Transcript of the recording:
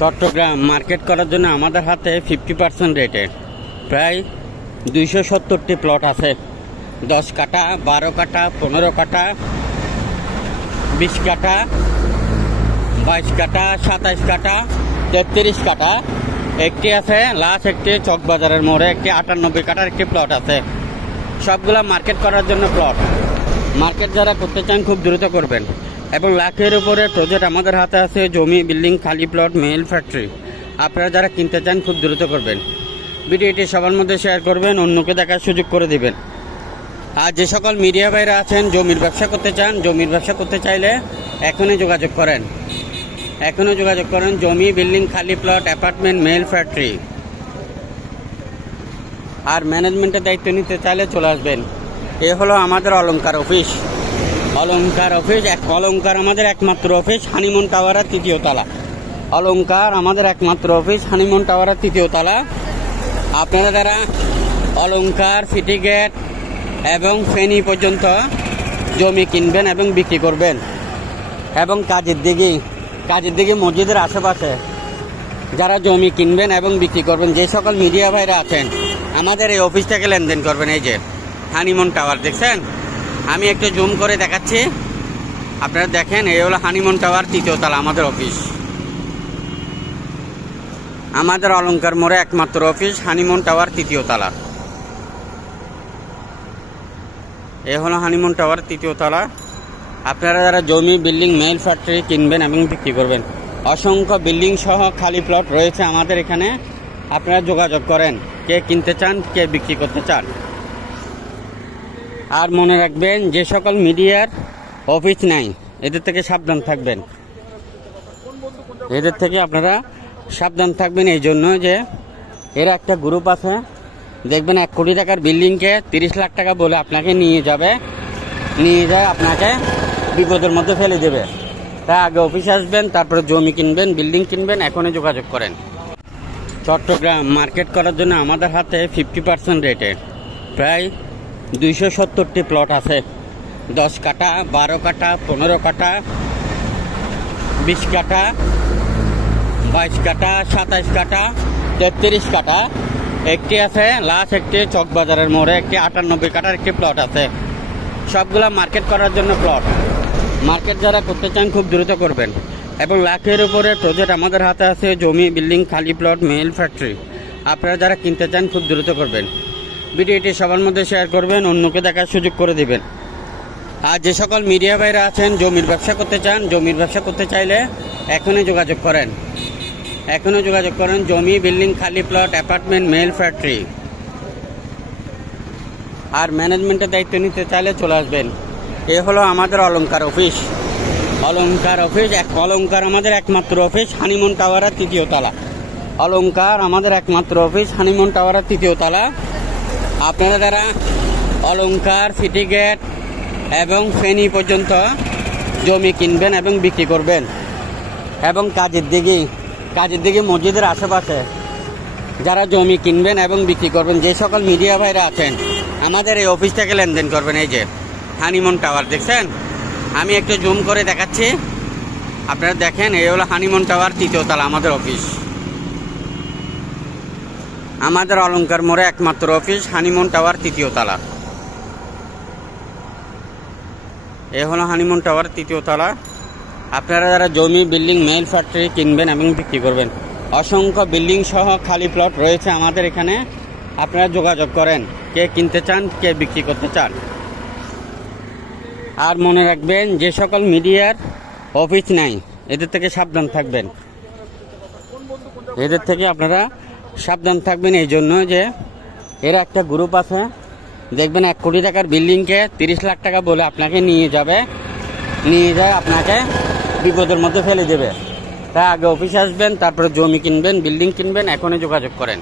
Chittagong market করার জন্য আমাদের হাতে 50% রেটে প্রায় 270টি প্লট আছে। 10 কাঠা, 12 কাঠা, 15 কাঠা, 20 কাঠা, 22 কাঠা, 27 কাঠা, 33 কাঠা। একটি আছে লাস্ট, একটি চকবাজারের মোড়ে একটি 98 কাঠার একটি প্লট আছে। সবগুলা মার্কেট করার জন্য প্লট। মার্কেট যারা করতে চান খুব দ্রুত করবেন। এবং লাখের উপরে প্রজেক্ট আমাদের হাতে আছে, জমি, বিল্ডিং, খালি প্লট, মেল, ফ্যাক্টরি। আপনারা যারা কিনতে চান খুব দ্রুত করবেন। ভিডিওটি সবার মধ্যে শেয়ার করবেন, অন্যকে দেখার সুযোগ করে দিবেন। আর যে সকল মিডিয়া ভাইরা আছেন জমির ব্যবসা করতে চান, জমির ব্যবসা করতে চাইলে এখনই যোগাযোগ করেন। জমি, বিল্ডিং, খালি প্লট, অ্যাপার্টমেন্ট, মেল, ফ্যাক্টরি। আর ম্যানেজমেন্টের দায়িত্ব নিতে চাইলে চলে আসবেন। এ হলো আমাদের অলংকার অফিস। অলংকার আমাদের একমাত্র অফিস হানিমুন টাওয়ারের 3য় তলা। অলংকার আমাদের একমাত্র অফিস হানিমুন টাওয়ারের 3য় তলা। আপনারা যারা অলংকার, সিটি গেট এবং ফেনী পর্যন্ত জমি কিনবেন এবং বিক্রি করবেন, এবং কাজের দিকে মসজিদের আশেপাশে যারা জমি কিনবেন এবং বিক্রি করবেন, যে সকল মিডিয়া ভাইরা আছেন আমাদের এই অফিস থেকে লেনদেন করবেন। এই যে হানিমুন টাওয়ার দেখছেন, আমি একটু জুম করে দেখাচ্ছি, আপনারা দেখেন। এই হলো হানিমুন টাওয়ার 3য় তলা আমাদের অফিস। আমাদের অলংকার মোড়ে একমাত্র অফিস হানিমুন টাওয়ার 3য় তলা। এ হলো হানিমুন টাওয়ার 3য় তলা। আপনারা যারা জমি, বিল্ডিং, মেল, ফ্যাক্টরি কিনবেন এবং বিক্রি করবেন, অসংখ্য বিল্ডিং সহ খালি প্লট রয়েছে আমাদের এখানে। আপনারা যোগাযোগ করেন, কে কিনতে চান, কে বিক্রি করতে চান। আর মনে রাখবেন, যে সকল মিডিয়ার অফিস নাই এদের থেকে সাবধান থাকবেন। এদের থেকে আপনারা সাবধান থাকবেন এই জন্য যে এরা একটা গ্রুপ আছে, দেখবেন 1 কোটি টাকার বিল্ডিংকে 30 লাখ টাকা বলে আপনাকে নিয়ে যায় আপনাকে বিপদের মধ্যে ফেলে দেবে। তাই আগে অফিসে আসবেন, তারপরে জমি কিনবেন, বিল্ডিং কিনবেন। এখনই যোগাযোগ করেন। চট্টগ্রাম মার্কেট করার জন্য আমাদের হাতে 50% রেটে প্রায় 270টি প্লট আছে। 10 কাঠা, 12 কাঠা, 15 কাঠা, 20 কাঠা, 22 কাঠা, 27 কাঠা, 33 কাঠা। একটি আছে লাস্ট, একটি চকবাজারের মোড়ে একটি 98 কাঠার একটি প্লট আছে। সবগুলা মার্কেট করার জন্য প্লট। মার্কেট যারা করতে চান খুব দ্রুত করবেন। এবং লাখের উপরে প্রজেক্ট আমাদের হাতে আছে, জমি, বিল্ডিং, খালি প্লট, মেল, ফ্যাক্টরি। আপনারা যারা কিনতে চান খুব দ্রুত করবেন। ভিডিওটি সবার মধ্যে শেয়ার করবেন, অন্যকে দেখার সুযোগ করে দিবেন। আর যে সকল মিডিয়া ভাইরা আছেন জমির ব্যবসা করতে চান, জমির ব্যবসা করতে চাইলে এখনই যোগাযোগ করেন। জমি, বিল্ডিং, খালি প্লট, অ্যাপার্টমেন্ট, মেল, ফ্যাক্টরি। আর ম্যানেজমেন্টের দায়িত্ব নিতে চাইলে চলে আসবেন। এ হলো আমাদের অলংকার অফিস। অলংকার আমাদের একমাত্র অফিস হানিমুন টাওয়ারের 3য় তলা। অলংকার আমাদের একমাত্র অফিস হানিমুন টাওয়ারের 3য় তলা। আপনারা যারা অলংকার, সিটি গেট এবং ফেনী পর্যন্ত জমি কিনবেন এবং বিক্রি করবেন, এবং কাজের দিকে মসজিদের আশেপাশে যারা জমি কিনবেন এবং বিক্রি করবেন, যে সকল মিডিয়া ভাইরা আছেন আমাদের এই অফিস থেকে লেনদেন করবেন। এই যে হানিমুন টাওয়ার দেখছেন, আমি একটু জুম করে দেখাচ্ছি, আপনারা দেখেন। এই হলো হানিমুন টাওয়ার 3য় তলা আমাদের অফিস। আমাদের অলংকার মোড়ে একমাত্র অফিস হানিমুন টাওয়ার 3য় তলা। এ হলো হানিমুন টাওয়ার 3য় তলা। আপনারা যারা জমি, বিল্ডিং, মেল, ফ্যাক্টরি কিনবেন এবং বিক্রি করবেন, অসংখ্য বিল্ডিং সহ খালি প্লট রয়েছে আমাদের এখানে। আপনারা যোগাযোগ করেন, কে কিনতে চান, কে বিক্রি করতে চান। আর মনে রাখবেন, যে সকল মিডিয়ার অফিস নাই এদের থেকে সাবধান থাকবেন। এদের থেকে আপনারা সাবধান থাকবেন এই জন্য যে এরা একটা গ্রুপ আছে, দেখবেন 1 কোটি টাকার বিল্ডিংকে 30 লাখ টাকা বলে আপনাকে নিয়ে যায় আপনাকে বিপদের মধ্যে ফেলে দেবে। তাই আগে অফিসে আসবেন, তারপরে জমি কিনবেন, বিল্ডিং কিনবেন। এখনই যোগাযোগ করেন।